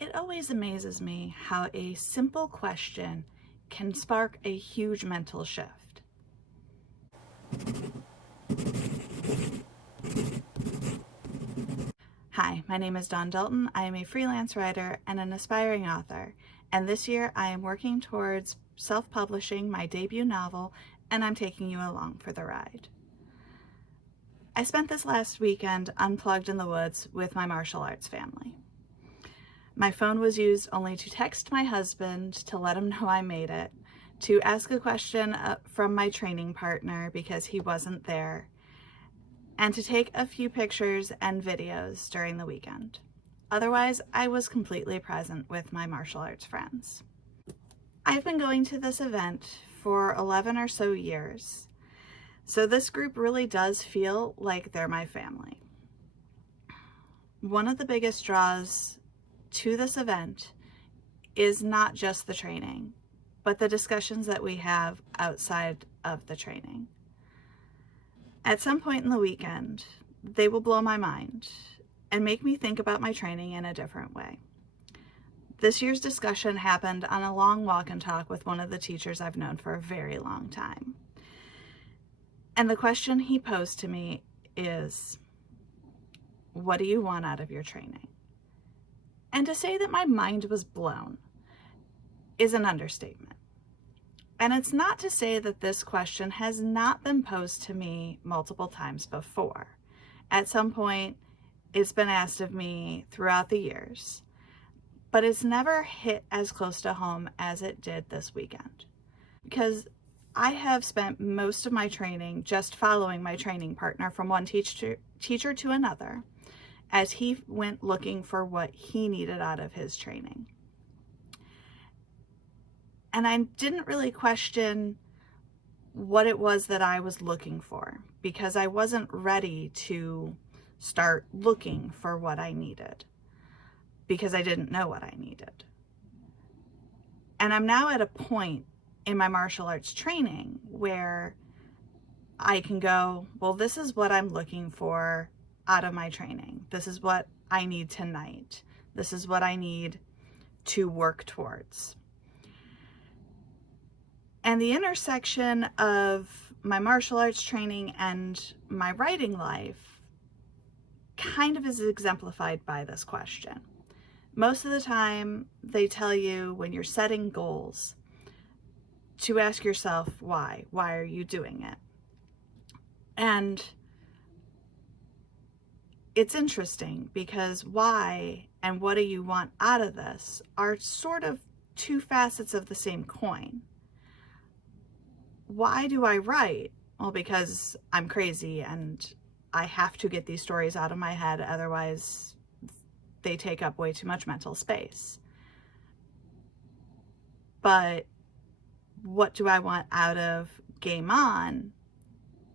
It always amazes me how a simple question can spark a huge mental shift. Hi, my name is Dawn Dalton. I am a freelance writer and an aspiring author, and this year I am working towards self-publishing my debut novel, and I'm taking you along for the ride. I spent this last weekend unplugged in the woods with my martial arts family. My phone was used only to text my husband to let him know I made it, to ask a question from my training partner because he wasn't there, and to take a few pictures and videos during the weekend. Otherwise, I was completely present with my martial arts friends. I've been going to this event for 11 or so years, so this group really does feel like they're my family. One of the biggest draws to this event is not just the training, but the discussions that we have outside of the training. At some point in the weekend, they will blow my mind and make me think about my training in a different way. This year's discussion happened on a long walk and talk with one of the teachers I've known for a very long time. And the question he posed to me is, what do you want out of your training? And to say that my mind was blown is an understatement. And it's not to say that this question has not been posed to me multiple times before. At some point, it's been asked of me throughout the years, but it's never hit as close to home as it did this weekend. Because I have spent most of my training just following my training partner from one teacher to another, as he went looking for what he needed out of his training. And I didn't really question what it was that I was looking for, because I wasn't ready to start looking for what I needed, because I didn't know what I needed. And I'm now at a point in my martial arts training where I can go, well, this is what I'm looking for out of my training. This is what I need tonight. This is what I need to work towards. And the intersection of my martial arts training and my writing life kind of is exemplified by this question. Most of the time, they tell you when you're setting goals to ask yourself why. Why are you doing it? And it's interesting because why and what do you want out of this are sort of two facets of the same coin. Why do I write? Well, because I'm crazy and I have to get these stories out of my head, otherwise they take up way too much mental space. But what do I want out of Game On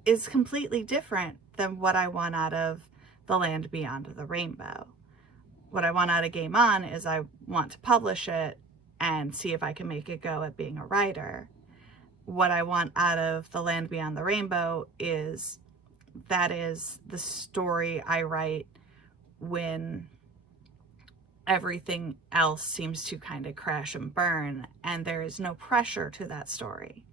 is completely different than what I want out of The Land Beyond the Rainbow. What I want out of Game On is I want to publish it and see if I can make it go at being a writer. What I want out of The Land Beyond the Rainbow is that is the story I write when everything else seems to kind of crash and burn and there is no pressure to that story.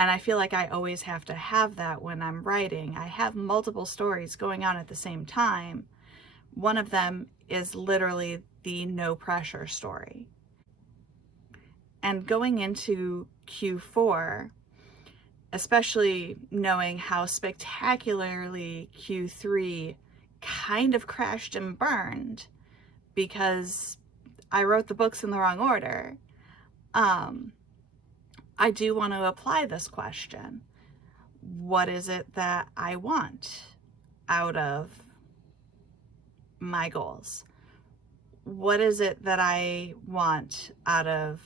And I feel like I always have to have that when I'm writing. I have multiple stories going on at the same time. One of them is literally the no pressure story. And going into Q4, especially knowing how spectacularly Q3 kind of crashed and burned because I wrote the books in the wrong order, I do want to apply this question. What is it that I want out of my goals? What is it that I want out of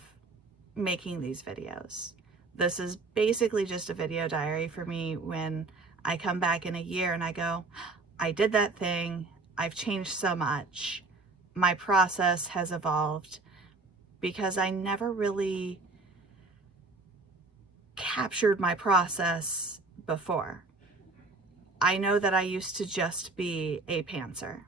making these videos? This is basically just a video diary for me when I come back in a year and I go, I did that thing, I've changed so much, my process has evolved, because I never really captured my process before. I know that I used to just be a pantser.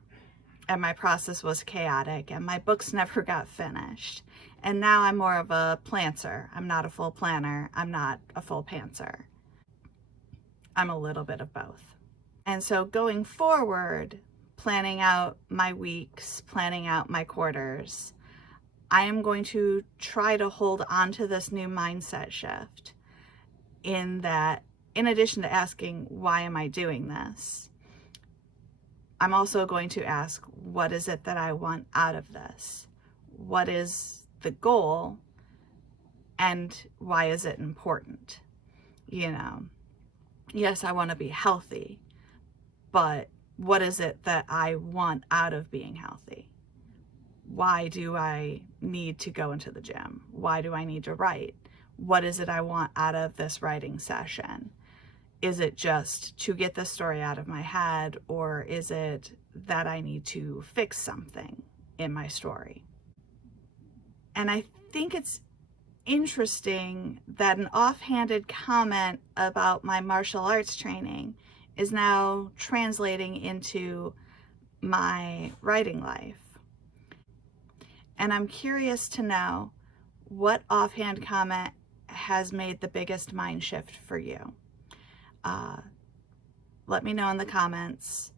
and my process was chaotic, and my books never got finished. And now I'm more of a plantser. I'm not a full planner. I'm not a full pantser. I'm a little bit of both. And so going forward, planning out my weeks, planning out my quarters, I am going to try to hold on to this new mindset shift, in that, in addition to asking, why am I doing this? I'm also going to ask, what is it that I want out of this? What is the goal? And why is it important? You know, yes, I want to be healthy, but what is it that I want out of being healthy? Why do I need to go into the gym? Why do I need to write? What is it I want out of this writing session? Is it just to get the story out of my head, or is it that I need to fix something in my story? And I think it's interesting that an offhanded comment about my martial arts training is now translating into my writing life. And I'm curious to know what offhand comment has made the biggest mind shift for you. Let me know in the comments.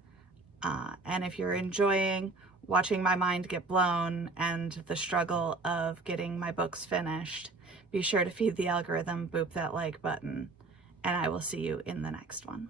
And if you're enjoying watching my mind get blown and the struggle of getting my books finished, be sure to feed the algorithm, boop that like button, and I will see you in the next one.